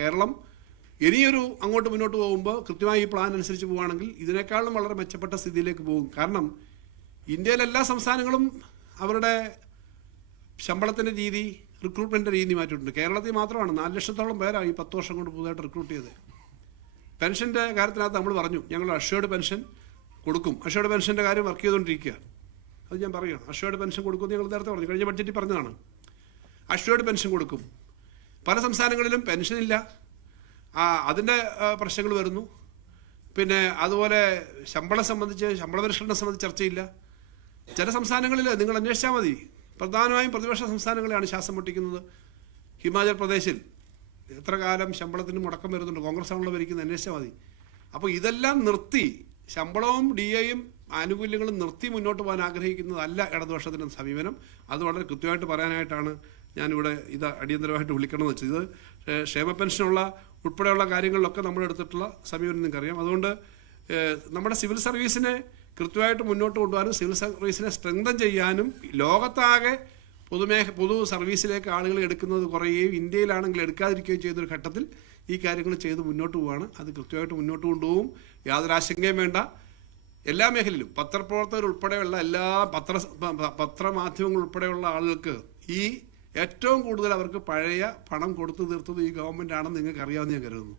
കേരളം ഇനിയൊരു അങ്ങോട്ട് മുന്നോട്ട് പോകുമ്പോൾ കൃത്യമായി ഈ പ്ലാൻ അനുസരിച്ച് പോവുകയാണെങ്കിൽ ഇതിനേക്കാളും വളരെ മെച്ചപ്പെട്ട സ്ഥിതിയിലേക്ക് പോകും. കാരണം ഇന്ത്യയിലെ എല്ലാ സംസ്ഥാനങ്ങളും അവരുടെ ശമ്പളത്തിന്റെ രീതി റിക്രൂട്ട്മെന്റിന്റെ രീതി മാറ്റിയിട്ടുണ്ട്. കേരളത്തിൽ മാത്രമാണ്. നാല് ലക്ഷത്തോളം പേരാണ് ഈ പത്ത് വർഷം കൊണ്ട് പുതുതായിട്ട് റിക്രൂട്ട് ചെയ്തത്. പെൻഷന്റെ കാര്യത്തിനകത്ത് നമ്മൾ പറഞ്ഞു ഞങ്ങൾ അഷ്വേർഡ് പെൻഷൻ കൊടുക്കും. അഷ്വേർഡ് പെൻഷന്റെ കാര്യം വർക്ക് ചെയ്തുകൊണ്ടിരിക്കുക. അത് ഞാൻ പറയുകയാണ്. അഷ്വേർഡ് പെൻഷൻ കൊടുക്കുമെന്ന് ഞങ്ങൾ നേരത്തെ പറഞ്ഞു. കഴിഞ്ഞ ബഡ്ജറ്റിൽ പറഞ്ഞതാണ്. അഷ്വേർഡ് പെൻഷൻ കൊടുക്കും. പല സംസ്ഥാനങ്ങളിലും പെൻഷനില്ല അതിന്റെ പ്രശ്നങ്ങൾ വരുന്നു. പിന്നെ അതുപോലെ ശമ്പളം സംബന്ധിച്ച് ശമ്പള പരിഷ്കരണം സംബന്ധിച്ച് ചർച്ചയില്ല. ചില സംസ്ഥാനങ്ങളിൽ നിങ്ങൾ അന്വേഷിച്ചാൽ മതി. പ്രധാനമായും പ്രതിപക്ഷ സംസ്ഥാനങ്ങളെയാണ് ശ്വാസം മുട്ടിക്കുന്നത്. ഹിമാചൽ പ്രദേശിൽ എത്ര കാലം ശമ്പളത്തിന് മുടക്കം വരുന്നുണ്ട്? കോൺഗ്രസ് ആണല്ലോ ഭരിക്കുന്നത്. അന്വേഷിച്ചാൽ മതി. അപ്പോൾ ഇതെല്ലാം നിർത്തി ശമ്പളവും ഡി എയും ആനുകൂല്യങ്ങളും നിർത്തി മുന്നോട്ട് പോകാൻ ആഗ്രഹിക്കുന്നതല്ല ഇടതുപക്ഷത്തിന്റെ സമീപനം. അത് വളരെ കൃത്യമായിട്ട് പറയാനായിട്ടാണ് ഞാനിവിടെ ഇത് അടിയന്തരമായിട്ട് വിളിക്കണമെന്ന് വെച്ചത് ഇത് ക്ഷേമ പെൻഷനുള്ള ഉൾപ്പെടെയുള്ള കാര്യങ്ങളിലൊക്കെ നമ്മൾ എടുത്തിട്ടുള്ള സമീപനം നിങ്ങൾക്കറിയാം. അതുകൊണ്ട് നമ്മുടെ സിവിൽ സർവീസിനെ കൃത്യമായിട്ട് മുന്നോട്ട് കൊണ്ടുപോകാനും സിവിൽ സർവീസിനെ സ്ട്രെങ്തൻ ചെയ്യാനും ലോകത്താകെ പൊതുമേഖ പൊതു സർവീസിലേക്ക് ആളുകൾ എടുക്കുന്നത് കുറയുകയും ഇന്ത്യയിലാണെങ്കിൽ എടുക്കാതിരിക്കുകയും ചെയ്തൊരു ഘട്ടത്തിൽ ഈ കാര്യങ്ങൾ ചെയ്ത് മുന്നോട്ട് പോവുകയാണ് അത് കൃത്യമായിട്ട് മുന്നോട്ട് കൊണ്ടുപോകും. യാതൊരു ആശങ്കയും വേണ്ട. എല്ലാ മേഖലയിലും പത്രപ്രവർത്തകർ ഉൾപ്പെടെയുള്ള എല്ലാ പത്ര പത്രമാധ്യമങ്ങൾ ഉൾപ്പെടെയുള്ള ആളുകൾക്ക് ഈ ഏറ്റവും കൂടുതൽ അവർക്ക് പഴയ പണം കൊടുത്തു തീർത്തത് ഈ ഗവൺമെന്റ് ആണെന്ന് നിങ്ങൾക്ക് അറിയാമെന്ന് ഞാൻ കരുതുന്നു.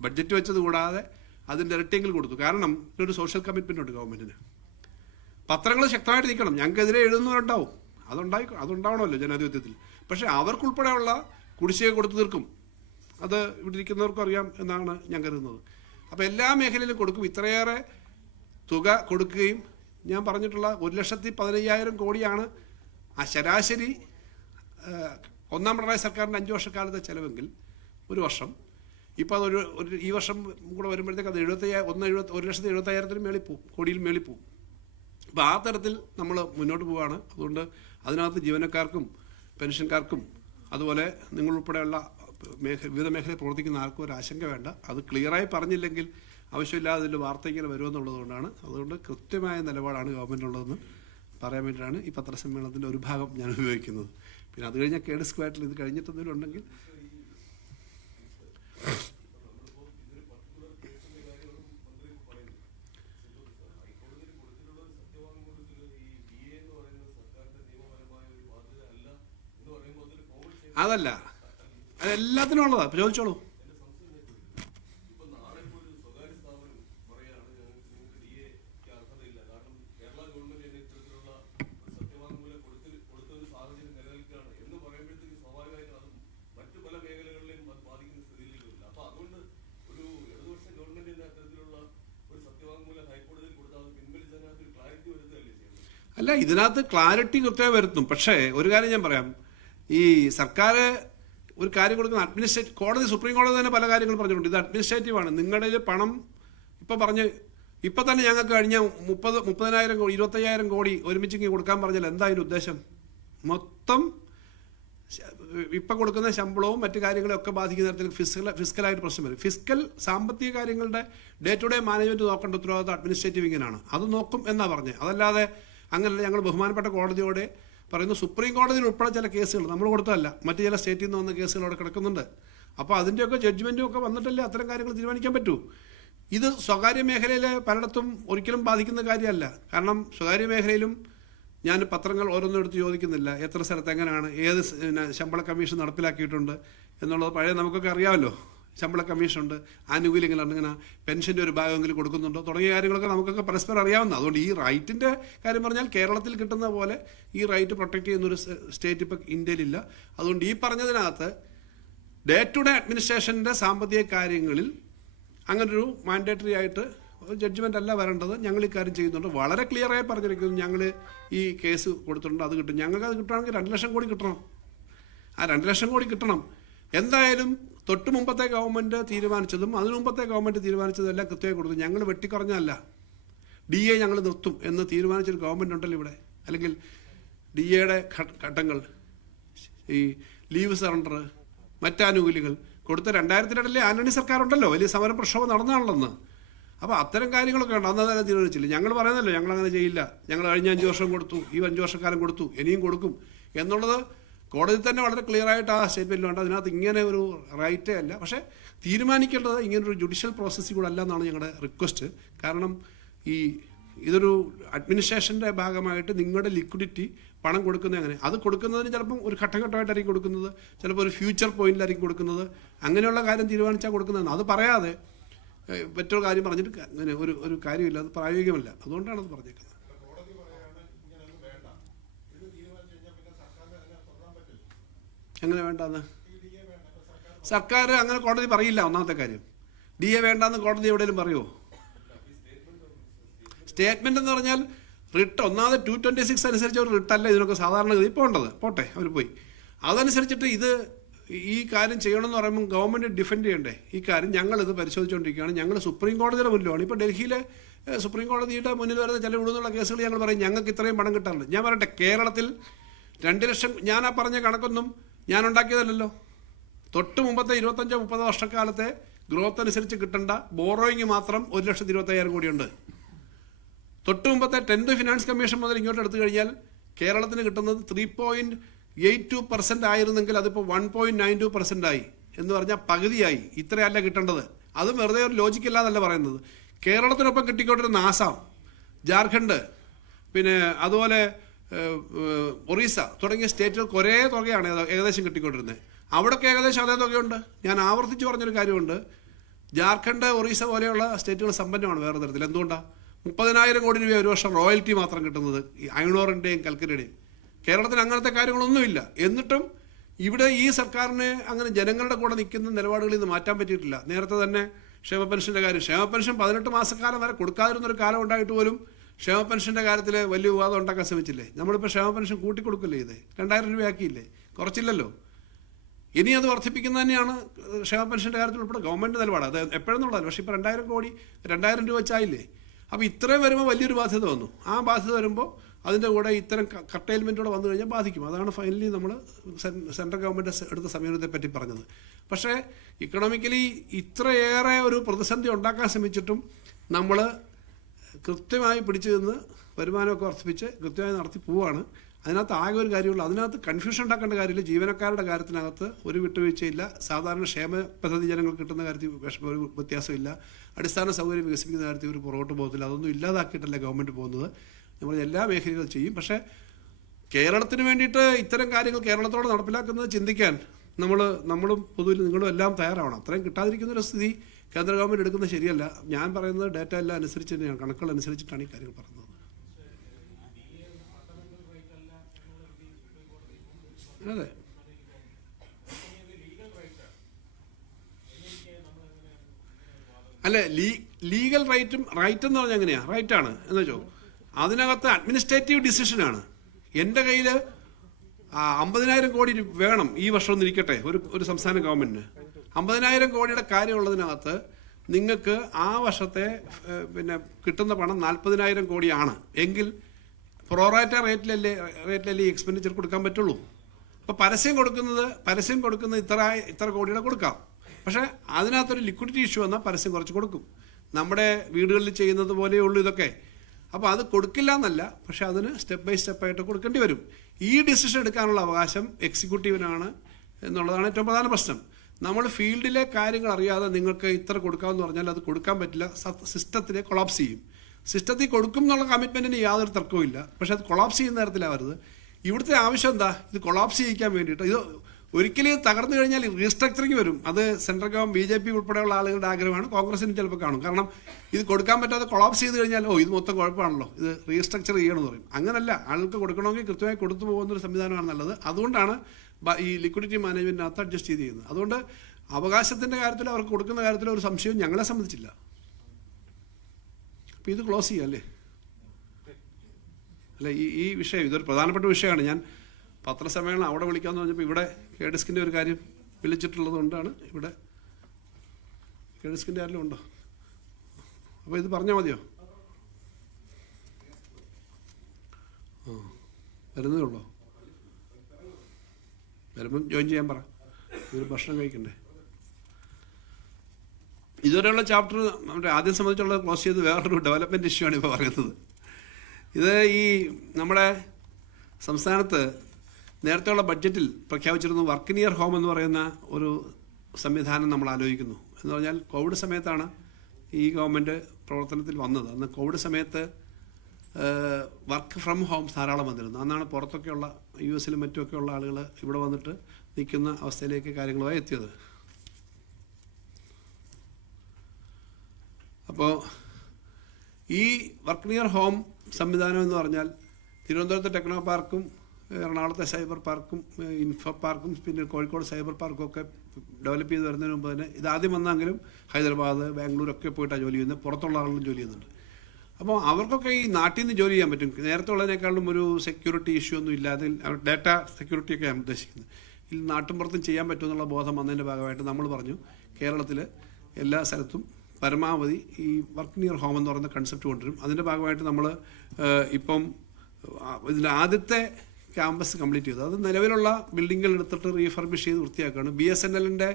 ബഡ്ജറ്റ് വെച്ചത് കൂടാതെ അതിന്റെ ഇരട്ടിയെങ്കിലും കൊടുത്തു. കാരണം ഇതൊരു സോഷ്യൽ കമ്മിറ്റ്മെന്റ് ഉണ്ട് ഗവൺമെന്റിന് പത്രങ്ങൾ ശക്തമായിട്ട് നിൽക്കണം ഞങ്ങൾക്കെതിരെ എഴുതുന്നവരുണ്ടാവും. അതുണ്ടായി അതുണ്ടാവണമല്ലോ ജനാധിപത്യത്തിൽ. പക്ഷേ അവർക്കുൾപ്പെടെയുള്ള കുടിശ്ശിക കൊടുത്തു തീർക്കും. അത് ഇവിടെ ഇരിക്കുന്നവർക്കും അറിയാം എന്നാണ് ഞാൻ കരുതുന്നത്. അപ്പോൾ എല്ലാ മേഖലയിലും കൊടുക്കും. ഇത്രയേറെ തുക കൊടുക്കുകയും ഞാൻ പറഞ്ഞിട്ടുള്ള ഒരു ലക്ഷത്തി പതിനയ്യായിരം കോടിയാണ് ആ ശരാശരി ഒന്നാം പിണറായി സർക്കാരിന്റെ അഞ്ച് വർഷക്കാലത്തെ ചിലവെങ്കിൽ ഒരു വർഷം. ഇപ്പോൾ അതൊരു ഒരു ഈ വർഷം കൂടെ വരുമ്പോഴത്തേക്ക് അത് എഴുപത്തി ഒന്ന് എഴുപത്തി ഒരു ലക്ഷത്തി എഴുപത്തയ്യായിരത്തിന് മേളിൽ പോവും. കോടിയിൽ മേളിൽ പോവും. അപ്പോൾ ആ തരത്തിൽ നമ്മൾ മുന്നോട്ട് പോവുകയാണ് അതുകൊണ്ട് അതിനകത്ത് ജീവനക്കാർക്കും പെൻഷൻകാർക്കും അതുപോലെ നിങ്ങളുൾപ്പെടെയുള്ള മേഖ വിവിധ മേഖലയിൽ പ്രവർത്തിക്കുന്ന ആർക്കും ഒരു ആശങ്ക വേണ്ട. അത് ക്ലിയറായി പറഞ്ഞില്ലെങ്കിൽ ആവശ്യമില്ലാതെ ഇതിൽ വാർത്ത ഇങ്ങനെ വരുമെന്നുള്ളതുകൊണ്ടാണ്. അതുകൊണ്ട് കൃത്യമായ നിലപാടാണ് ഗവൺമെന്റ് ഉള്ളതെന്ന് പറയാൻ വേണ്ടിയിട്ടാണ് ഈ പത്രസമ്മേളനത്തിന്റെ ഒരു ഭാഗം ഞാൻ ഉപയോഗിക്കുന്നത്. പിന്നെ അത് കഴിഞ്ഞാൽ കേഡ് സ്ക്വയറ്റിൽ ഇത് കഴിഞ്ഞിട്ട് ഉണ്ടെങ്കിൽ അതല്ല. അതെല്ലാത്തിനും ഉള്ളതാ. ചോദിച്ചോളൂ. അല്ല ഇതിനകത്ത് ക്ലാരിറ്റി കൃത്യമായി വരുത്തും. പക്ഷേ ഒരു കാര്യം ഞാൻ പറയാം. ഈ സർക്കാർ ഒരു കാര്യം കൊടുക്കുന്ന അഡ്മിനിസ്ട്രേറ്റ് കോടതി സുപ്രീം കോടതി തന്നെ പല കാര്യങ്ങൾ പറഞ്ഞിട്ടുണ്ട്. ഇത് അഡ്മിനിസ്ട്രേറ്റീവാണ് നിങ്ങളുടെ പണം ഇപ്പം പറഞ്ഞ് ഇപ്പം തന്നെ ഞങ്ങൾക്ക് കഴിഞ്ഞ മുപ്പത് മുപ്പതിനായിരം കോടി ഇരുപത്തയ്യായിരം കോടി ഒരുമിച്ച് കൊടുക്കാൻ പറഞ്ഞാൽ എന്താ അതിന്റെ ഉദ്ദേശം? മൊത്തം ഇപ്പം കൊടുക്കുന്ന ശമ്പളവും മറ്റു കാര്യങ്ങളും ഒക്കെ ബാധിക്കുന്ന തരത്തിൽ ഫിസിക്കൽ ഫിസിക്കലായിട്ട് പ്രശ്നം വരും. ഫിസിക്കൽ സാമ്പത്തിക കാര്യങ്ങളുടെ ഡേ ടു ഡേ മാനേജ്മെന്റ് നോക്കേണ്ട ഉത്തരവാദിത്വം അഡ്മിനിസ്ട്രേറ്റീവ് ഇങ്ങനെയാണ്. അത് നോക്കും എന്നാണ് പറഞ്ഞത് അതല്ലാതെ അങ്ങനല്ല ഞങ്ങൾ ബഹുമാനപ്പെട്ട കോടതിയോടെ പറയുന്നു സുപ്രീം കോടതിയിൽ ഉൾപ്പെടെ ചില കേസുകൾ നമ്മൾ കൊടുത്തതല്ല. മറ്റു ചില സ്റ്റേറ്റിൽ നിന്ന് വന്ന കേസുകൾ അവിടെ കിടക്കുന്നുണ്ട്. അപ്പോൾ അതിന്റെയൊക്കെ ജഡ്ജ്മെന്റും ഒക്കെ വന്നിട്ടല്ലേ അത്തരം കാര്യങ്ങൾ തീരുമാനിക്കാൻ പറ്റൂ? ഇത് സ്വകാര്യ മേഖലയിലെ പലയിടത്തും ഒരിക്കലും ബാധിക്കുന്ന കാര്യമല്ല. കാരണം സ്വകാര്യ മേഖലയിലും ഞാൻ പത്രങ്ങൾ ഓരോന്നും എടുത്ത് ചോദിക്കുന്നില്ല. എത്ര സ്ഥലത്ത് എങ്ങനെയാണ് ഏത് ശമ്പള കമ്മീഷൻ നടപ്പിലാക്കിയിട്ടുണ്ട് എന്നുള്ളത് പഴയ നമുക്കൊക്കെ അറിയാമല്ലോ. ശമ്പള കമ്മീഷനുണ്ട്. ആനുകൂല്യങ്ങളുണ്ട് ഇങ്ങനെ പെൻഷന്റെ ഒരു ഭാഗമെങ്കിലും കൊടുക്കുന്നുണ്ടോ? തുടങ്ങിയ കാര്യങ്ങളൊക്കെ നമുക്കൊക്കെ പരസ്പരം അറിയാവുന്ന അതുകൊണ്ട് ഈ റൈറ്റിന്റെ കാര്യം പറഞ്ഞാൽ കേരളത്തിൽ കിട്ടുന്ന പോലെ ഈ റൈറ്റ് പ്രൊട്ടക്ട് ചെയ്യുന്നൊരു സ്റ്റേറ്റ് ഇപ്പം ഇന്ത്യയിലില്ല. അതുകൊണ്ട് ഈ പറഞ്ഞതിനകത്ത് ഡേ ടു ഡേ അഡ്മിനിസ്ട്രേഷന്റെ സാമ്പത്തിക കാര്യങ്ങളിൽ അങ്ങനൊരു മാൻഡേറ്ററി ആയിട്ട് ജഡ്ജ്മെന്റ് അല്ല വരേണ്ടത്. ഞങ്ങൾ ഈ കാര്യം ചെയ്യുന്നുണ്ട്. വളരെ ക്ലിയറായി പറഞ്ഞിരിക്കുന്നു ഞങ്ങൾ ഈ കേസ് കൊടുത്തിട്ടുണ്ട്. അത് കിട്ടും. ഞങ്ങൾക്ക് അത് കിട്ടുകയാണെങ്കിൽ രണ്ട് ലക്ഷം കോടി കിട്ടണം. ആ രണ്ട് ലക്ഷം കോടി കിട്ടണം. എന്തായാലും തൊട്ട് മുമ്പത്തെ ഗവൺമെന്റ് തീരുമാനിച്ചതും അതിനു മുമ്പത്തെ ഗവൺമെന്റ് തീരുമാനിച്ചതെല്ലാം കൃത്യമായി കൊടുത്തു. ഞങ്ങൾ വെട്ടിക്കുറഞ്ഞല്ല ഡി എ ഞങ്ങൾ നിർത്തും എന്ന് തീരുമാനിച്ചൊരു ഗവൺമെന്റ് ഉണ്ടല്ലോ ഇവിടെ. അല്ലെങ്കിൽ ഡി എയുടെ ഘട്ടങ്ങൾ ഈ ലീവ് സറണ്ടർ മറ്റാനുകൂല്യങ്ങൾ കൊടുത്ത രണ്ടായിരത്തി രണ്ടിലെ ആന്റണി സർക്കാർ ഉണ്ടല്ലോ വലിയ സമരം പ്രക്ഷോഭം നടന്നാണല്ലെന്ന് അപ്പോൾ അത്തരം കാര്യങ്ങളൊക്കെ ഉണ്ട്. അന്ന് തന്നെ തീരുമാനിച്ചില്ല. ഞങ്ങൾ പറയുന്നല്ലോ ഞങ്ങൾ അങ്ങനെ ചെയ്യില്ല. ഞങ്ങൾ കഴിഞ്ഞ അഞ്ച് വർഷം കൊടുത്തു ഈ അഞ്ച് വർഷക്കാലം കൊടുത്തു ഇനിയും കൊടുക്കും. എന്നുള്ളത് കോടതി തന്നെ വളരെ ക്ലിയർ ആയിട്ട് ആ സ്റ്റേറ്റ്മെന്റിലുണ്ട് അതിനകത്ത് ഇങ്ങനെ ഒരു റൈറ്റേ അല്ല. പക്ഷേ തീരുമാനിക്കേണ്ടത് ഇങ്ങനൊരു ജുഡീഷ്യൽ പ്രോസസ്സിൽ കൂടെ അല്ല എന്നാണ് ഞങ്ങളുടെ റിക്വസ്റ്റ് കാരണം ഈ ഇതൊരു അഡ്മിനിസ്ട്രേഷന്റെ ഭാഗമായിട്ട് നിങ്ങളുടെ ലിക്വിഡിറ്റി പണം കൊടുക്കുന്നത് അങ്ങനെ അത് കൊടുക്കുന്നതിന് ചിലപ്പം ഒരു ഘട്ടഘട്ടമായിട്ടായിരിക്കും കൊടുക്കുന്നത്. ചിലപ്പോൾ ഒരു ഫ്യൂച്ചർ പോയിന്റിലായിരിക്കും കൊടുക്കുന്നത്. അങ്ങനെയുള്ള കാര്യം തീരുമാനിച്ചാൽ കൊടുക്കുന്നതെന്ന്. അത് പറയാതെ മറ്റൊരു കാര്യം പറഞ്ഞിട്ട് അങ്ങനെ ഒരു ഒരു കാര്യമില്ല. അത് പ്രായോഗികമല്ല. അതുകൊണ്ടാണ് അത് പറഞ്ഞേക്കുന്നത്. എങ്ങനെ വേണ്ടെന്ന്? സർക്കാർ അങ്ങനെ കോടതി പറയില്ല ഒന്നാമത്തെ കാര്യം. ഡി എ വേണ്ടെന്ന് കോടതി എവിടെയെങ്കിലും പറയുമോ സ്റ്റേറ്റ്മെന്റ് എന്ന് പറഞ്ഞാൽ റിട്ട് ഒന്നാമത് ടു ട്വന്റി സിക്സ് അനുസരിച്ച് ഒരു റിട്ടല്ല ഇതിനൊക്കെ സാധാരണഗതി ഇപ്പോൾ ഉണ്ടത്. പോട്ടെ അവർ പോയി. അതനുസരിച്ചിട്ട് ഇത് ഈ കാര്യം ചെയ്യണമെന്ന് പറയുമ്പോൾ ഗവൺമെന്റ് ഡിഫെൻഡ് ചെയ്യണ്ടേ? ഈ കാര്യം ഞങ്ങൾ ഇത് പരിശോധിച്ചുകൊണ്ടിരിക്കുകയാണ് ഞങ്ങൾ സുപ്രീം കോടതിയുടെ മുന്നിലാണ് ഇപ്പോൾ ഡൽഹിയിലെ സുപ്രീം കോടതിയുടെ മുന്നിൽ വരുന്ന ചില ഇവിടുന്നുള്ള കേസുകൾ ഞങ്ങൾ പറയും. ഞങ്ങൾക്ക് ഇത്രയും പണം കിട്ടാറുണ്ട്. ഞാൻ പറയട്ടെ കേരളത്തിൽ രണ്ട് ലക്ഷം ഞാൻ ആ പറഞ്ഞ കണക്കൊന്നും ഞാൻ ഉണ്ടാക്കിയതല്ലല്ലോ തൊട്ട് മുമ്പത്തെ ഇരുപത്തഞ്ചോ മുപ്പതോ വർഷക്കാലത്തെ ഗ്രോത്ത് അനുസരിച്ച് കിട്ടേണ്ട ബോറോയിങ് മാത്രം ഒരു ലക്ഷത്തി ഇരുപത്തയ്യായിരം കോടിയുണ്ട്. തൊട്ട് മുമ്പത്തെ ടെൻത്ത് ഫിനാൻസ് കമ്മീഷൻ മുതൽ ഇങ്ങോട്ട് എടുത്തു കഴിഞ്ഞാൽ കേരളത്തിന് കിട്ടുന്നത് three point eight two percent ആയിരുന്നെങ്കിൽ അതിപ്പോൾ one point nine two percent ആയി എന്ന് പറഞ്ഞാൽ പകുതിയായി. ഇത്രയല്ല കിട്ടേണ്ടത്. അത് വെറുതെ ഒരു ലോജിക്ക് ഇല്ലാന്നല്ല പറയുന്നത്. കേരളത്തിനൊപ്പം കിട്ടിക്കൊണ്ടിരുന്ന ആസാം ജാർഖണ്ഡ് പിന്നെ അതുപോലെ ഒറീസ തുടങ്ങിയ സ്റ്റേറ്റുകൾക്ക് ഒരേ തുകയാണ് ഏകദേശം കിട്ടിക്കൊണ്ടിരുന്നത് അവിടൊക്കെ ഏകദേശം അതേ തുകയുണ്ട്. ഞാൻ ആവർത്തിച്ച് പറഞ്ഞൊരു കാര്യമുണ്ട്. ജാർഖണ്ഡ് ഒറീസ പോലെയുള്ള സ്റ്റേറ്റുകൾ സമ്പന്നമാണ് വേറെ തരത്തിൽ. എന്തുകൊണ്ടാണ് മുപ്പതിനായിരം കോടി രൂപ ഒരു വർഷം റോയൽറ്റി മാത്രം കിട്ടുന്നത്. ഈ അയണോറിന്റെയും കൽക്കരിയുടെയും. കേരളത്തിൽ അങ്ങനത്തെ കാര്യങ്ങളൊന്നുമില്ല. എന്നിട്ടും ഇവിടെ ഈ സർക്കാരിന് അങ്ങനെ ജനങ്ങളുടെ കൂടെ നിൽക്കുന്ന നിലപാടുകളിൽ നിന്ന് മാറ്റാൻ പറ്റിയിട്ടില്ല. നേരത്തെ തന്നെ ക്ഷേമ പെൻഷന്റെ കാര്യം. ക്ഷേമ പെൻഷൻ പതിനെട്ട് മാസക്കാലം വരെ കൊടുക്കാതിരുന്നൊരു കാലം ഉണ്ടായിട്ട് പോലും ക്ഷേമ പെൻഷന്റെ കാര്യത്തിൽ വലിയ വിവാദം ഉണ്ടാക്കാൻ ശ്രമിച്ചില്ലേ? നമ്മളിപ്പോൾ ക്ഷേമ പെൻഷൻ കൂട്ടിക്കൊടുക്കില്ലേ ഇത്? രണ്ടായിരം രൂപയാക്കിയില്ലേ? കുറച്ചില്ലല്ലോ. ഇനി അത് വർദ്ധിപ്പിക്കുന്നത് തന്നെയാണ് ക്ഷേമ പെൻഷന്റെ കാര്യത്തിൽ ഉൾപ്പെടെ ഗവൺമെന്റ് നിലപാട്. അത് എപ്പോഴെന്നുള്ളതല്ല പക്ഷേ ഇപ്പോൾ രണ്ടായിരം കോടി രണ്ടായിരം രൂപ വെച്ചായില്ലേ? അപ്പോൾ ഇത്രയും വരുമ്പോൾ വലിയൊരു ബാധ്യത വന്നു. ആ ബാധ്യത വരുമ്പോൾ അതിന്റെ കൂടെ ഇത്തരം കട്ടൈൽമെന്റൂടെ വന്നു കഴിഞ്ഞാൽ ബാധിക്കും. അതാണ് ഫൈനലി നമ്മൾ സെൻട്രൽ ഗവൺമെന്റ് എടുത്ത സമീപനത്തെ പറ്റി പറഞ്ഞത്. പക്ഷേ ഇക്കണോമിക്കലി ഇത്രയേറെ ഒരു പ്രതിസന്ധി ഉണ്ടാക്കാൻ ശ്രമിച്ചിട്ടും നമ്മൾ കൃത്യമായി പിടിച്ചു നിന്ന് വരുമാനമൊക്കെ വർദ്ധിപ്പിച്ച് കൃത്യമായി നടത്തി പോവുകയാണ് അതിനകത്ത് ആകെ ഒരു കാര്യമുള്ളൂ. അതിനകത്ത് കൺഫ്യൂഷൻ ഉണ്ടാക്കേണ്ട കാര്യമില്ല. ജീവനക്കാരുടെ കാര്യത്തിനകത്ത് ഒരു വിട്ടുവീഴ്ചയില്ല. സാധാരണ ക്ഷേമ പദ്ധതി ജനങ്ങൾ കിട്ടുന്ന കാര്യത്തിൽ വിഷമ ഒരു വ്യത്യാസമില്ല. അടിസ്ഥാന സൗകര്യം വികസിപ്പിക്കുന്ന കാര്യത്തിൽ ഒരു പുറകോട്ട് പോകത്തില്ല. അതൊന്നും ഇല്ലാതാക്കിയിട്ടല്ല ഗവൺമെന്റ് പോകുന്നത്. നമ്മൾ എല്ലാ മേഖലകളും ചെയ്യും. പക്ഷേ കേരളത്തിന് വേണ്ടിയിട്ട് ഇത്തരം കാര്യങ്ങൾ കേരളത്തോട് നടപ്പിലാക്കുന്നത് ചിന്തിക്കാൻ നമ്മൾ നമ്മളും പൊതുവിൽ നിങ്ങളും എല്ലാം തയ്യാറാവണം. അത്രയും കിട്ടാതിരിക്കുന്നൊരു സ്ഥിതി കേന്ദ്ര ഗവൺമെന്റ് എടുക്കുന്നത് ശരിയല്ല. ഞാൻ പറയുന്നത് ഡാറ്റ എല്ലാം അനുസരിച്ച് തന്നെയാണ്. കണക്കുകൾ അനുസരിച്ചിട്ടാണ് ഈ കാര്യങ്ങൾ പറയുന്നത്. അതെ. അല്ല ലീഗൽ റൈറ്റും റൈറ്റ് എന്ന് പറഞ്ഞാൽ എങ്ങനെയാ? റൈറ്റ് ആണ്. എന്ന് വെച്ചോ. അതിനകത്ത് അഡ്മിനിസ്ട്രേറ്റീവ് ഡിസിഷനാണ് എന്റെ കയ്യിൽ അമ്പതിനായിരം കോടി വേണം ഈ വർഷം ഒന്നിരിക്കട്ടെ. ഒരു ഒരു സംസ്ഥാന ഗവൺമെന്റിന്. അമ്പതിനായിരം കോടിയുടെ കാര്യമുള്ളതിനകത്ത് നിങ്ങൾക്ക് ആ വർഷത്തെ പിന്നെ കിട്ടുന്ന പണം നാൽപ്പതിനായിരം കോടിയാണ്. എങ്കിൽ പ്രൊറാറ്റ റേറ്റിലല്ലേ റേറ്റിലല്ലേ ഈ എക്സ്പെൻഡിച്ചർ കൊടുക്കാൻ പറ്റുള്ളൂ? അപ്പോൾ പരസ്യം കൊടുക്കുന്നത് പരസ്യം കൊടുക്കുന്നത് ഇത്ര ഇത്ര കോടിയുടെ കൊടുക്കാം. പക്ഷേ അതിനകത്തൊരു ലിക്വിഡിറ്റി ഇഷ്യൂ വന്നാൽ പരസ്യം കുറച്ച് കൊടുക്കും. നമ്മുടെ വീടുകളിൽ ചെയ്യുന്നത് പോലെയുള്ളൂ ഇതൊക്കെ. അപ്പോൾ അത് കൊടുക്കില്ല എന്നല്ല പക്ഷെ അതിന് സ്റ്റെപ്പ് ബൈ സ്റ്റെപ്പായിട്ട് കൊടുക്കേണ്ടി വരും. ഈ ഡിസിഷൻ എടുക്കാനുള്ള അവകാശം എക്സിക്യൂട്ടീവിനാണ് എന്നുള്ളതാണ് ഏറ്റവും പ്രധാന പ്രശ്നം. നമ്മൾ ഫീൽഡിലെ കാര്യങ്ങൾ അറിയാതെ നിങ്ങൾക്ക് ഇത്ര കൊടുക്കാമെന്ന് പറഞ്ഞാൽ അത് കൊടുക്കാൻ പറ്റില്ല. സിസ്റ്റത്തിനെ കൊളാപ്സ് ചെയ്യും. സിസ്റ്റത്തിൽ കൊടുക്കും എന്നുള്ള കമ്മിറ്റ്മെന്റിന് യാതൊരു തർക്കവും ഇല്ല. പക്ഷെ അത് കൊളാപ്സ് ചെയ്യുന്ന തരത്തിലാവരുത്. ഇവിടുത്തെ ആവശ്യം എന്താ? ഇത് കൊളാപ്സ് ചെയ്യിക്കാൻ വേണ്ടിയിട്ട്. ഇത് ഒരിക്കലും തകർന്നു കഴിഞ്ഞാൽ റീസ്ട്രക്ചറിങ് വരും. അത് central government B J P ഉൾപ്പെടെയുള്ള ആളുകളുടെ ആഗ്രഹമാണ്. കോൺഗ്രസിന് ചിലപ്പോൾ കാണും. കാരണം ഇത് കൊടുക്കാൻ പറ്റാതെ കൊളാപ്സ് ചെയ്ത് കഴിഞ്ഞാൽ ഓ ഇത് മൊത്തം കുഴപ്പമാണല്ലോ. ഇത് റീസ്ട്രക്ചർ ചെയ്യണമെന്ന് പറയും. അങ്ങനല്ല. ആൾക്ക് കൊടുക്കണമെങ്കിൽ കൃത്യമായി കൊടുത്തു പോകുന്ന ഒരു സംവിധാനമാണ് നല്ലത്. അതുകൊണ്ടാണ് ഈ ലിക്വിഡിറ്റി മാനേജ്മെന്റിനകത്ത് അഡ്ജസ്റ്റ് ചെയ്ത് ചെയ്യുന്നത് അതുകൊണ്ട് അവകാശത്തിന്റെ കാര്യത്തിൽ അവർക്ക് കൊടുക്കുന്ന കാര്യത്തിൽ ഒരു സംശയവും ഞങ്ങളെ സംബന്ധിച്ചില്ല. അപ്പോൾ ഇത് ക്ലോസ് ചെയ്യാം അല്ലേ? അല്ല ഈ ഈ വിഷയം ഇതൊരു പ്രധാനപ്പെട്ട വിഷയമാണ്. ഞാൻ പത്രസമ്മേളനം അവിടെ വിളിക്കാമെന്ന് പറഞ്ഞപ്പോൾ ഇവിടെ കേഡിസ്കിന്റെ ഒരു കാര്യം വിളിച്ചിട്ടുള്ളത് കൊണ്ടാണ് ഇവിടെ കേഡിസ്കിന്റെ ആരെങ്കിലും ഉണ്ടോ? അപ്പോൾ ഇത് പറഞ്ഞാൽ മതിയോ? ആ വരുന്നേ ഉള്ളോ? വരുമ്പം ജോയിൻ ചെയ്യാൻ പറ. ഒരു ഭക്ഷണം കഴിക്കണ്ടേ? ഇതുവരെയുള്ള ചാപ്റ്റർ നമ്മുടെ ആദ്യം സംബന്ധിച്ചുള്ള ക്ലോസ് ചെയ്ത് വേറൊരു ഡെവലപ്മെന്റ് ഇഷ്യൂ ആണ് ഇപ്പോൾ പറയുന്നത്. ഇത് ഈ നമ്മുടെ സംസ്ഥാനത്ത് നേരത്തെയുള്ള ബഡ്ജറ്റിൽ പ്രഖ്യാപിച്ചിരുന്നു വർക്ക് ഇയർ ഹോം എന്ന് പറയുന്ന ഒരു സംവിധാനം നമ്മൾ ആലോചിക്കുന്നു. എന്ന് പറഞ്ഞാൽ കോവിഡ് സമയത്താണ് ഈ ഗവൺമെന്റ് പ്രവർത്തനത്തിൽ വന്നത്. അന്ന് കോവിഡ് സമയത്ത് വർക്ക് ഫ്രം ഹോം ധാരാളം വന്നിരുന്നു. അന്നാണ് പുറത്തൊക്കെയുള്ള യു എസിലും മറ്റുമൊക്കെ ഉള്ള ആളുകൾ ഇവിടെ വന്നിട്ട് നിൽക്കുന്ന അവസ്ഥയിലേക്ക് കാര്യങ്ങളുമായി എത്തിയത്. അപ്പോൾ ഈ വർക്ക് നിയർ ഹോം സംവിധാനം എന്ന് പറഞ്ഞാൽ തിരുവനന്തപുരത്തെ ടെക്നോ പാർക്കും എറണാകുളത്തെ സൈബർ പാർക്കും ഇൻഫ പാർക്കും പിന്നെ കോഴിക്കോട് സൈബർ പാർക്കും ഒക്കെ ഡെവലപ്പ് ചെയ്ത് വരുന്നതിന് മുമ്പ് തന്നെ ഇതാദ്യം വന്നെങ്കിലും ഹൈദരാബാദ് ബാംഗ്ലൂരൊക്കെ പോയിട്ടാണ് ജോലി ചെയ്യുന്നത്. പുറത്തുള്ള ആളുകളും ജോലി ചെയ്യുന്നുണ്ട്. അപ്പോൾ അവർക്കൊക്കെ ഈ നാട്ടിൽ നിന്ന് ജോലി ചെയ്യാൻ പറ്റും. നേരത്തെ ഉള്ളതിനേക്കാളും ഒരു സെക്യൂരിറ്റി ഇഷ്യൂ ഒന്നും ഇല്ലാതെ ഡാറ്റ സെക്യൂരിറ്റി ഒക്കെ ഞാൻ ഉദ്ദേശിക്കുന്നത്. ഇതിൽ നാട്ടും പുറത്തും ചെയ്യാൻ പറ്റുമെന്നുള്ള ബോധം വന്നതിന്റെ ഭാഗമായിട്ട് നമ്മൾ പറഞ്ഞു. കേരളത്തിൽ എല്ലാ സ്ഥലത്തും പരമാവധി ഈ വർക്ക് നിയർ ഹോം എന്ന് പറയുന്ന കൺസെപ്റ്റ് കൊണ്ടുവരും. അതിന്റെ ഭാഗമായിട്ട് നമ്മൾ ഇപ്പം ഇതിന്റെ ആദ്യത്തെ ക്യാമ്പസ് കംപ്ലീറ്റ് ചെയ്തു. അത് നിലവിലുള്ള ബിൽഡിങ്ങുകൾ എടുത്തിട്ട് റീഫർബിഷ് ചെയ്ത് വൃത്തിയാക്കുകയാണ്. ബി എസ് എൻ എല്ലിന്റെ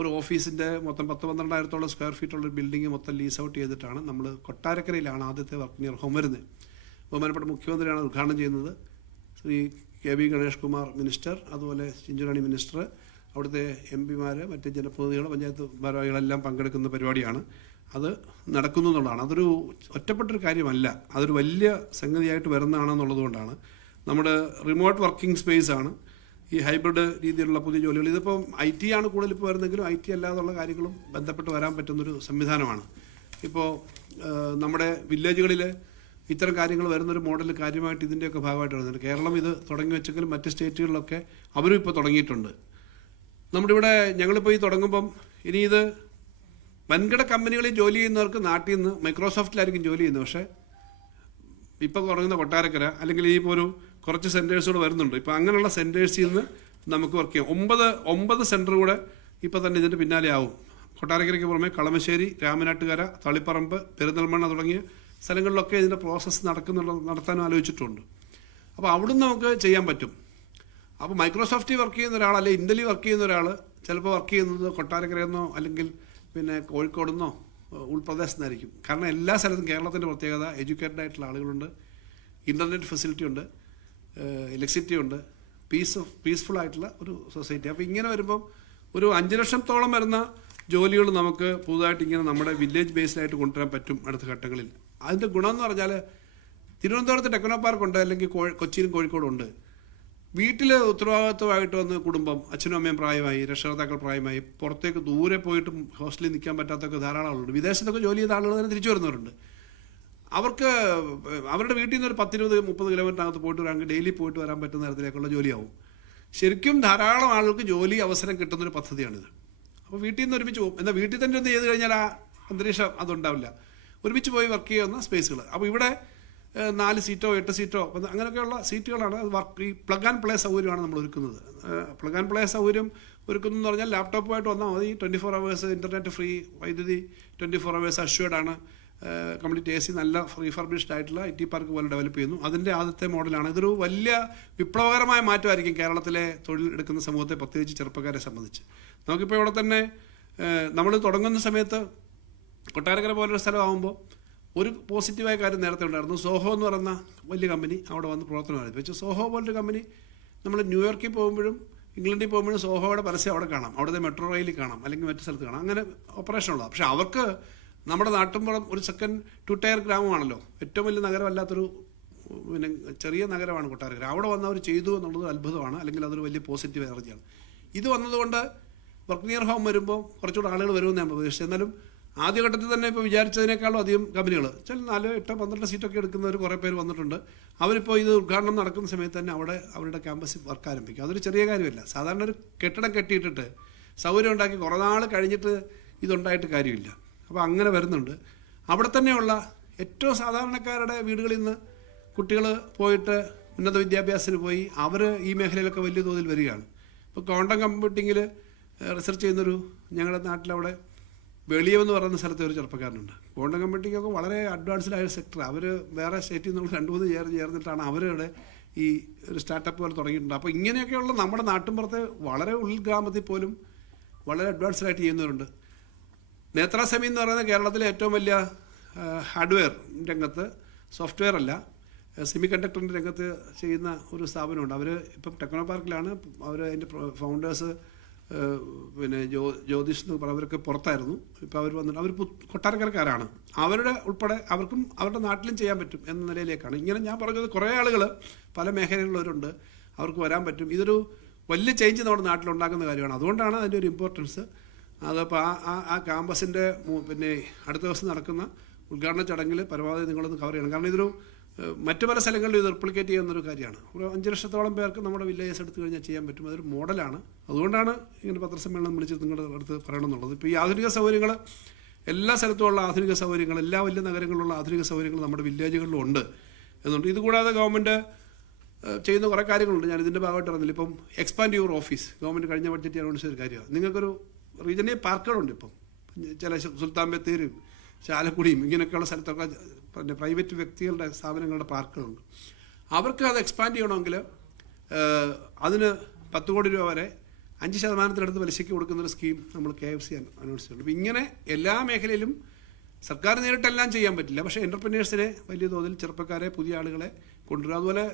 ഒരു ഓഫീസിന്റെ മൊത്തം പത്ത് പന്ത്രണ്ടായിരത്തോളം സ്ക്വയർ ഫീറ്റുള്ള ഒരു ബിൽഡിംഗ് മൊത്തം ലീസ് ഔട്ട് ചെയ്തിട്ടാണ് നമ്മൾ കൊട്ടാരക്കരയിലാണ് ആദ്യത്തെ വർക്ക് നിയർ ഹോം വരുന്നത്. ബഹുമാനപ്പെട്ട മുഖ്യമന്ത്രിയാണ് ഉദ്ഘാടനം ചെയ്യുന്നത്. Shri K V Ganesh Kumar minister അതുപോലെ ചിഞ്ചുറാണി മിനിസ്റ്റർ അവിടുത്തെ എം പിമാർ മറ്റ് ജനപ്രതിനിധികൾ പഞ്ചായത്ത് ഭാരവാഹികളെല്ലാം പങ്കെടുക്കുന്ന പരിപാടിയാണ്. അത് നടക്കുന്നു എന്നുള്ളതാണ്. അതൊരു ഒറ്റപ്പെട്ടൊരു കാര്യമല്ല. അതൊരു വലിയ സംഗതിയായിട്ട് വരുന്നതാണെന്നുള്ളത് കൊണ്ടാണ് നമ്മുടെ റിമോട്ട് വർക്കിംഗ് സ്പേസ് ആണ്. ഈ ഹൈബ്രിഡ് രീതിയിലുള്ള പുതിയ ജോലികൾ. ഇതിപ്പം ഐ ടി ആണ് കൂടുതൽ ഇപ്പോൾ വരുന്നെങ്കിലും ഐ ടി അല്ലാതുള്ള കാര്യങ്ങളും ബന്ധപ്പെട്ട് വരാൻ പറ്റുന്നൊരു സംവിധാനമാണ്. ഇപ്പോൾ നമ്മുടെ വില്ലേജുകളിൽ ഇത്തരം കാര്യങ്ങൾ വരുന്നൊരു മോഡൽ കാര്യമായിട്ട് ഇതിന്റെയൊക്കെ ഭാഗമായിട്ട് വരുന്നുണ്ട് കേരളം ഇത് തുടങ്ങി വെച്ചെങ്കിലും മറ്റ് സ്റ്റേറ്റുകളിലൊക്കെ അവരും ഇപ്പോൾ തുടങ്ങിയിട്ടുണ്ട്. നമ്മുടെ ഇവിടെ ഞങ്ങളിപ്പോൾ ഈ തുടങ്ങുമ്പം ഇനി ഇത് വൻകിട കമ്പനികളിൽ ജോലി ചെയ്യുന്നവർക്ക് നാട്ടിൽ നിന്ന് മൈക്രോസോഫ്റ്റിലായിരിക്കും ജോലി ചെയ്യുന്നത്. പക്ഷേ ഇപ്പോൾ തുടങ്ങുന്ന കൊട്ടാരക്കര അല്ലെങ്കിൽ ഈ ഒരു കുറച്ച് സെന്റേഴ്സുകൾ വരുന്നുണ്ട്. ഇപ്പോൾ അങ്ങനെയുള്ള സെന്റേഴ്സിൽ നിന്ന് നമുക്ക് വർക്ക് ചെയ്യാം. ഒമ്പത് ഒമ്പത് സെന്റർ കൂടെ ഇപ്പം തന്നെ ഇതിന്റെ പിന്നാലെ ആവും. കൊട്ടാരക്കരയ്ക്ക് പുറമെ കളമശ്ശേരി രാമനാട്ടുകര തളിപ്പറമ്പ് പെരുന്തൽമണ്ണ തുടങ്ങിയ സ്ഥലങ്ങളിലൊക്കെ ഇതിന്റെ പ്രോസസ്സ് നടക്കുന്നുള്ള നടത്താനും ആലോചിച്ചിട്ടുണ്ട്. അപ്പോൾ അവിടുന്ന് നമുക്ക് ചെയ്യാൻ പറ്റും. അപ്പോൾ മൈക്രോസോഫ്റ്റിൽ വർക്ക് ചെയ്യുന്ന ഒരാൾ അല്ലെങ്കിൽ ഇന്ത്യയിൽ വർക്ക് ചെയ്യുന്ന ഒരാൾ ചിലപ്പോൾ വർക്ക് ചെയ്യുന്നത് കൊട്ടാരക്കരയെന്നോ അല്ലെങ്കിൽ പിന്നെ കോഴിക്കോടെന്നോ ഉൾപ്രദേശത്ത് നിന്നായിരിക്കും കാരണം എല്ലാ സ്ഥലത്തും കേരളത്തിന്റെ പ്രത്യേകത എഡ്യൂക്കേറ്റഡ് ആയിട്ടുള്ള ആളുകളുണ്ട് ഇന്റർനെറ്റ് ഫെസിലിറ്റി ഉണ്ട് ഇലക്ട്രിസിറ്റി ഉണ്ട് പീസ് പീസ്ഫുൾ ആയിട്ടുള്ള ഒരു സൊസൈറ്റി അപ്പോൾ ഇങ്ങനെ വരുമ്പം ഒരു അഞ്ച് ലക്ഷത്തോളം വരുന്ന ജോലികൾ നമുക്ക് പുതുതായിട്ട് ഇങ്ങനെ നമ്മുടെ വില്ലേജ് ബേസ്ഡായിട്ട് കൊണ്ടുവരാൻ പറ്റും അടുത്ത ഘട്ടങ്ങളിൽ. അതിന്റെ ഗുണം എന്ന് പറഞ്ഞാൽ തിരുവനന്തപുരത്ത് ടെക്നോ പാർക്ക് ഉണ്ട് അല്ലെങ്കിൽ കൊച്ചിയിലും കോഴിക്കോടും ഉണ്ട്. വീട്ടിൽ ഉത്തരവാദിത്വമായിട്ട് വന്ന് കുടുംബം അച്ഛനും അമ്മയും പ്രായമായി രക്ഷകർത്താക്കൾ പ്രായമായി പുറത്തേക്ക് ദൂരെ പോയിട്ട് ഹോസ്റ്റലിൽ നിൽക്കാൻ പറ്റാത്തൊക്കെ ധാരാളം ആളുണ്ട് വിദേശത്തൊക്കെ ജോലി ചെയ്ത ആളുകൾ തന്നെ തിരിച്ചു വരുന്നവരുണ്ട്. അവർക്ക് അവരുടെ വീട്ടിൽ നിന്ന് ഒരു പത്തിരുപത് മുപ്പത് കിലോമീറ്ററിനകത്ത് പോയിട്ട് വരാൻ ഡെയിലി പോയിട്ട് വരാൻ പറ്റുന്ന തരത്തിലേക്കുള്ള ജോലിയാവും. ശരിക്കും ധാരാളം ആളുകൾക്ക് ജോലി അവസരം കിട്ടുന്നൊരു പദ്ധതിയാണിത്. അപ്പോൾ വീട്ടിൽ നിന്ന് ഒരുമിച്ച് പോകും എന്നാൽ വീട്ടിൽ തന്നെ ഒന്ന് ചെയ്ത് കഴിഞ്ഞാൽ ആ അന്തരീക്ഷം അതുണ്ടാവില്ല. ഒരുമിച്ച് പോയി വർക്ക് ചെയ്യുന്ന സ്പേസുകൾ അപ്പോൾ ഇവിടെ നാല് സീറ്റോ എട്ട് സീറ്റോ അങ്ങനെയൊക്കെയുള്ള സീറ്റുകളാണ് വർക്ക് ഈ പ്ലഗ് ആൻഡ് പ്ലേ സൗകര്യമാണ് നമ്മൾ ഒരുക്കുന്നത്. പ്ലഗ് ആൻഡ് പ്ലേ സൗകര്യം ഒരുക്കുന്നു എന്ന് പറഞ്ഞാൽ ലാപ്ടോപ്പുമായിട്ട് വന്നാൽ മതി. Twenty four hours internet free വൈദ്യുതി ട്വന്റി ഫോർ അവേഴ്സ് അഷ്വേർഡ് ആണ് കംപ്ലീറ്റ് എ സി നല്ല റീഫർബിഷ്ഡ് ആയിട്ടുള്ള ഐ ടി പാർക്ക് പോലെ ഡെവലപ്പ് ചെയ്യുന്നു. അതിന്റെ ആദ്യത്തെ മോഡലാണ്. ഇതൊരു വലിയ വിപ്ലവകരമായ മാറ്റമായിരിക്കും കേരളത്തിലെ തൊഴിൽ എടുക്കുന്ന സമൂഹത്തെ പ്രത്യേകിച്ച് ചെറുപ്പക്കാരെ സംബന്ധിച്ച്. നമുക്കിപ്പോൾ ഇവിടെ തന്നെ നമ്മൾ തുടങ്ങുന്ന സമയത്ത് കൊട്ടാരക്കര പോലൊരു സ്ഥലമാകുമ്പോൾ ഒരു പോസിറ്റീവായ കാര്യം നേരത്തെ ഉണ്ടായിരുന്നു. സോഹോ എന്ന് പറയുന്ന വലിയ കമ്പനി അവിടെ വന്ന് പ്രവർത്തനം ആരംഭിച്ചു പക്ഷേ സോഹോ പോലൊരു കമ്പനി നമ്മൾ ന്യൂയോർക്കിൽ പോകുമ്പോഴും ഇംഗ്ലണ്ടിൽ പോകുമ്പോഴും സോഹോയുടെ പരസ്യം അവിടെ കാണാം. അവിടുത്തെ മെട്രോ റെയിലിൽ കാണാം അല്ലെങ്കിൽ മറ്റു സ്ഥലത്ത് കാണാം. അങ്ങനെ ഓപ്പറേഷൻ ഉള്ളത് പക്ഷേ അവർക്ക് നമ്മുടെ നാട്ടിൻപുറം ഒരു സെക്കൻഡ് ടു ടയർ ഗ്രാമമാണല്ലോ. ഏറ്റവും വലിയ നഗരമല്ലാത്തൊരു പിന്നെ ചെറിയ നഗരമാണ് കൊട്ടാരക്കര. അവിടെ വന്ന് അവർ ചെയ്തു എന്നുള്ളത് അത്ഭുതമാണ്. അല്ലെങ്കിൽ അതൊരു വലിയ പോസിറ്റീവ് എനർജിയാണ് ഇത് വന്നതുകൊണ്ട് വർക്ക് നിയർ ഹോം വരുമ്പോൾ കുറച്ചുകൂടെ ആളുകൾ വരുമെന്ന് ഞാൻ പ്രതീക്ഷിച്ചു എന്നാലും ആദ്യഘട്ടത്തിൽ തന്നെ ഇപ്പോൾ വിചാരിച്ചതിനേക്കാളും അധികം കമ്പനികൾ. ചില നാല് എട്ട് പന്ത്രണ്ട് സീറ്റൊക്കെ എടുക്കുന്നവർ കുറേ പേര് വന്നിട്ടുണ്ട്. അവരിപ്പോൾ ഇത് ഉദ്ഘാടനം നടക്കുന്ന സമയത്ത് തന്നെ അവിടെ അവരുടെ ക്യാമ്പസിൽ വർക്ക് ആരംഭിക്കും. അതൊരു ചെറിയ കാര്യമല്ല. സാധാരണ ഒരു കെട്ടിടം കെട്ടിയിട്ടിട്ട് സൗകര്യം ഉണ്ടാക്കി കുറേ നാൾ കഴിഞ്ഞിട്ട് ഇതുണ്ടായിട്ട് കാര്യമില്ല. അപ്പോൾ അങ്ങനെ വരുന്നുണ്ട്. അവിടെ തന്നെയുള്ള ഏറ്റവും സാധാരണക്കാരുടെ വീടുകളിൽ നിന്ന് കുട്ടികൾ പോയിട്ട് ഉന്നത വിദ്യാഭ്യാസത്തിന് പോയി അവർ ഈ മേഖലയിലൊക്കെ വലിയ തോതിൽ വരികയാണ്. ഇപ്പോൾ ക്വാണ്ടം കമ്പ്യൂട്ടിങ്ങിൽ റിസർച്ച് ചെയ്യുന്നൊരു ഞങ്ങളുടെ നാട്ടിലവിടെ വെളിയമെന്ന് പറയുന്ന സ്ഥലത്തെ ഒരു ചെറുപ്പക്കാരനുണ്ട്. ഗോണ്ട കമ്മിറ്റിക്കൊക്കെ വളരെ അഡ്വാൻസ്ഡ് ആയ സെക്ടർ അവർ വേറെ സ്റ്റേറ്റിൽ നിന്നുള്ള രണ്ടു മൂന്ന് ചേർന്ന് ചേർന്നിട്ടാണ് അവരുടെ ഈ ഒരു സ്റ്റാർട്ടപ്പ് പോലെ തുടങ്ങിയിട്ടുണ്ട്. അപ്പോൾ ഇങ്ങനെയൊക്കെയുള്ള നമ്മുടെ നാട്ടിൻപുറത്തെ വളരെ ഉൾഗ്രാമത്തിൽ പോലും വളരെ അഡ്വാൻസ്ഡ് ആയിട്ട് ചെയ്യുന്നവരുണ്ട്. നേത്രാസമി എന്ന് പറയുന്നത് കേരളത്തിലെ ഏറ്റവും വലിയ ഹാർഡ്വെയർ രംഗത്ത് സോഫ്റ്റ്വെയർ അല്ല സെമി കണ്ടക്ടറിന്റെ രംഗത്ത് ചെയ്യുന്ന ഒരു സ്ഥാപനമുണ്ട്. അവർ ഇപ്പം ടെക്നോ പാർക്കിലാണ് അവർ അതിന്റെ ഫൗണ്ടേഴ്സ് പിന്നെ ജ്യോ ജ്യോതിഷ് എന്ന് പറഞ്ഞ അവരൊക്കെ പുറത്തായിരുന്നു. ഇപ്പോൾ അവർ വന്നിട്ട് അവർ കൊട്ടാരക്കരക്കാരാണ്. അവരുടെ ഉൾപ്പെടെ അവർക്കും അവരുടെ നാട്ടിലും ചെയ്യാൻ പറ്റും എന്ന നിലയിലേക്കാണ്. ഇങ്ങനെ ഞാൻ പറഞ്ഞത് കുറേ ആളുകൾ പല മേഖലകളിലുള്ളവരുണ്ട്. അവർക്ക് വരാൻ പറ്റും. ഇതൊരു വലിയ ചേഞ്ച് നമ്മുടെ നാട്ടിലുണ്ടാക്കുന്ന കാര്യമാണ്. അതുകൊണ്ടാണ് അതിന്റെ ഒരു ഇമ്പോർട്ടൻസ് അതപ്പോൾ ആ ആ ആ ക്യാമ്പസിന്റെ പിന്നെ അടുത്ത ദിവസം നടക്കുന്ന ഉദ്ഘാടന ചടങ്ങിൽ പരമാവധി നിങ്ങളൊന്ന് കവർ ചെയ്യണം. കാരണം ഇതൊരു മറ്റു പല സ്ഥലങ്ങളിലും ഇത് റിപ്ലിക്കേറ്റ് ചെയ്യുന്നൊരു കാര്യമാണ്. ഒരു അഞ്ച് ലക്ഷത്തോളം പേർക്ക് നമ്മുടെ വില്ലേജസ് എടുത്തു കഴിഞ്ഞാൽ ചെയ്യാൻ പറ്റും. അതൊരു മോഡലാണ്. അതുകൊണ്ടാണ് ഇങ്ങനെ പത്രസമ്മേളനം വിളിച്ച് നിങ്ങളുടെ അടുത്ത് പറയണമെന്നുള്ളത്. ഇപ്പോൾ ഈ ആധുനിക സൗകര്യങ്ങൾ എല്ലാ സ്ഥലത്തുമുള്ള ആധുനിക സൗകര്യങ്ങൾ എല്ലാ വലിയ നഗരങ്ങളിലുള്ള ആധുനിക സൗകര്യങ്ങൾ നമ്മുടെ വില്ലേജുകളിലും ഉണ്ട് എന്നുണ്ട്. ഇതുകൂടാതെ ഗവൺമെന്റ് ചെയ്യുന്ന കുറേ കാര്യങ്ങളുണ്ട്. ഞാൻ ഇതിന്റെ ഭാഗമായിട്ട് പറഞ്ഞില്ല ഇപ്പം എക്സ്പാൻഡ് യുവർ ഓഫീസ് ഗവൺമെന്റ് കഴിഞ്ഞ ബഡ്ജറ്റ് അനൗൺസ് ചെയ്ത കാര്യമാണ്. നിങ്ങൾക്കൊരു റീജിയണൽ പാർക്കുകളുണ്ട് ഇപ്പം. ചില സുൽത്താൻ ബത്തേരും ചാലക്കുടിയും ഇങ്ങനെയൊക്കെയുള്ള സ്ഥലത്തൊക്കെ പിന്നെ പ്രൈവറ്റ് വ്യക്തികളുടെ സ്ഥാപനങ്ങളുടെ പാർക്കുകളുണ്ട്. അവർക്ക് അത് എക്സ്പാൻഡ് ചെയ്യണമെങ്കിൽ അതിന് പത്ത് കോടി രൂപ വരെ അഞ്ച് ശതമാനത്തിനടുത്ത് പലിശയ്ക്ക് കൊടുക്കുന്ന ഒരു സ്കീം നമ്മൾ കെ എഫ് സി അനൗൺസ് ചെയ്യുന്നുണ്ട് അപ്പം ഇങ്ങനെ എല്ലാ മേഖലയിലും സർക്കാർ നേരിട്ടെല്ലാം ചെയ്യാൻ പറ്റില്ല. പക്ഷേ എന്റർപ്രനേഴ്സിനെ വലിയ തോതിൽ ചെറുപ്പക്കാരെ പുതിയ ആളുകളെ കൊണ്ടുവരിക അതുപോലെ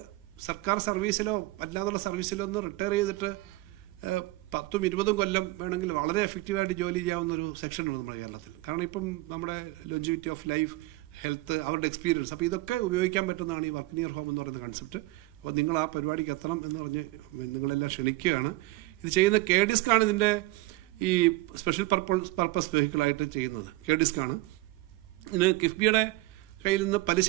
സർക്കാർ സർവീസിലോ അല്ലാതുള്ള സർവീസിലോ ഒന്ന് റിട്ടയർ ചെയ്തിട്ട് പത്തും ഇരുപതും കൊല്ലം വേണമെങ്കിൽ വളരെ എഫക്റ്റീവായിട്ട് ജോലി ചെയ്യാവുന്ന ഒരു സെക്ഷനുണ്ട് നമ്മുടെ കേരളത്തിൽ. കാരണം ഇപ്പം നമ്മുടെ ലോഞ്ചിവിറ്റി ഓഫ് ലൈഫ് ഹെൽത്ത് അവരുടെ എക്സ്പീരിയൻസ് അപ്പോൾ ഇതൊക്കെ ഉപയോഗിക്കാൻ പറ്റുന്നതാണ് ഈ വർക്ക് നിയർ ഹോം എന്ന് പറയുന്ന കൺസെപ്റ്റ് അപ്പോൾ നിങ്ങൾ ആ പരിപാടിക്ക് എത്തണം എന്ന് പറഞ്ഞ് നിങ്ങളെല്ലാം ക്ഷണിക്കുകയാണ്. ഇത് ചെയ്യുന്ന കെ ഡിസ്ക്കാണ് ഇതിന്റെ ഈ സ്പെഷ്യൽ പർപ്പസ് പർപ്പസ് വെഹിക്കിളായിട്ട് ചെയ്യുന്നത്. കെ ഡിസ്ക്കാണ് ഇതിന് കിഫ്ബിയുടെ കയ്യിൽ നിന്ന് പലിശ